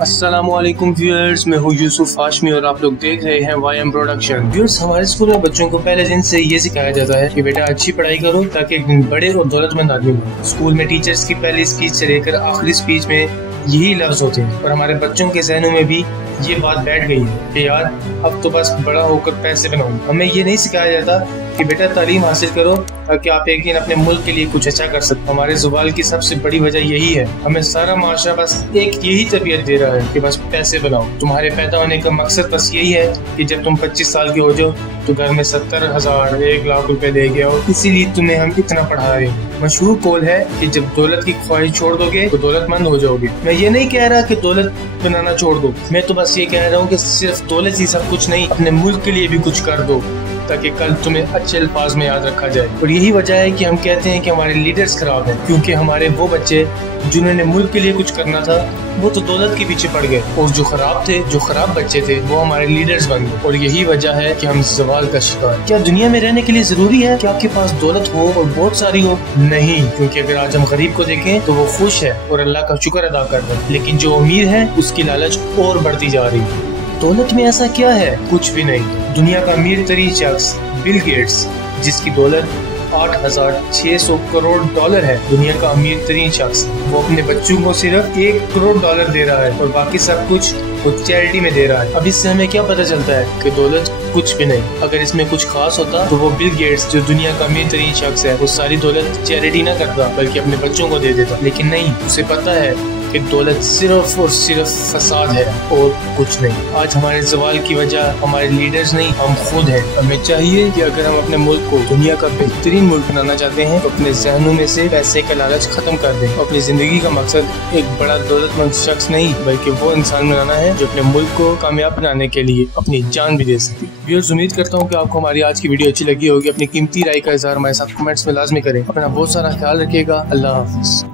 अस्सलाम वालेकुम व्यूअर्स, मैं हूँ यूसुफ हाशमी और आप लोग देख रहे हैं वाई प्रोडक्शन। व्यूअर्स, हमारे स्कूल में बच्चों को पहले दिन से ये सिखाया जाता है कि बेटा अच्छी पढ़ाई करो ताकि एक दिन बड़े और दौलतमंद आदमी बनो। स्कूल में टीचर्स की पहली स्पीच से लेकर आखिरी स्पीच में यही लफ्ज होते हैं और हमारे बच्चों के जहनों में भी ये बात बैठ गई है कि यार अब तो बस बड़ा होकर पैसे बनाऊं। हमें ये नहीं सिखाया जाता कि बेटा तालीम हासिल करो ताकि आप एक दिन अपने मुल्क के लिए कुछ अच्छा कर सकते। हमारे ज़ुबाल की सबसे बड़ी वजह यही है। हमें सारा माशरा बस एक यही तरबियत दे रहा है कि बस पैसे बनाओ। तुम्हारे पैदा होने का मकसद बस यही है कि जब तुम 25 साल के हो जाओ तो घर में 70,000 1 लाख रुपए दे गए और इसीलिए तुम्हें हम इतना पढ़ा रहे हैं। मशहूर कौल है कि जब दौलत की ख्वाहिश छोड़ दोगे तो दौलतमंद हो जाओगे। मैं ये नहीं कह रहा कि दौलत बनाना छोड़ दो, मैं तो बस ये कह रहा हूँ कि सिर्फ दौलत ही सब कुछ नहीं, अपने मुल्क के लिए भी कुछ कर दो ताकि कल तुम्हें अच्छे अल्फाज में याद रखा जाए। और यही वजह है कि हम कहते हैं कि हमारे लीडर्स खराब हैं, क्योंकि हमारे वो बच्चे जिन्होंने मुल्क के लिए कुछ करना था वो तो दौलत के पीछे पड़ गए और जो खराब बच्चे थे वो हमारे लीडर्स बन गए। और यही वजह है कि हम सवाल का शिकार। क्या दुनिया में रहने के लिए जरूरी है कि आपके पास दौलत हो और बहुत सारी हो? नहीं, क्योंकि अगर आज हम गरीब को देखें तो वो खुश है और अल्लाह का शुक्र अदा कर रहे हैं, लेकिन जो अमीर है उसकी लालच और बढ़ती जा रही है। दौलत में ऐसा क्या है? कुछ भी नहीं। दुनिया का अमीर तरीन शख्स बिल गेट्स, जिसकी दौलत 8,600 करोड़ डॉलर है, दुनिया का अमीर तरीन शख्स, वो अपने बच्चों को सिर्फ 1 करोड़ डॉलर दे रहा है और बाकी सब कुछ वो चैरिटी में दे रहा है। अब इससे हमें क्या पता चलता है कि दौलत कुछ भी नहीं। अगर इसमें कुछ खास होता तो वो बिल गेट्स जो दुनिया का अमीर तरीन शख्स है वो सारी दौलत चैरिटी न करता बल्कि अपने बच्चों को दे देता। लेकिन नहीं, उसे पता है कि दौलत सिर्फ और सिर्फ फसाद है और कुछ नहीं। आज हमारे सवाल की वजह हमारे लीडर्स नहीं, हम खुद हैं। हमें चाहिए कि अगर हम अपने मुल्क को दुनिया का बेहतरीन मुल्क बनाना चाहते हैं तो अपने जहनों में से पैसे का लालच खत्म कर दें। अपनी जिंदगी का मकसद एक बड़ा दौलतमंद शख्स नहीं बल्कि वो इंसान बनाना है जो अपने मुल्क को कामयाब बनाने के लिए अपनी जान भी दे सके। व्यूअर्स, उम्मीद करता हूँ कि आपको हमारी आज की वीडियो अच्छी लगी होगी। अपनी कीमती राय का इज़हार हमारे साथ कमेंट्स में लाजमी करें। अपना बहुत सारा ख्याल रखिएगा। अल्लाह हाफिज।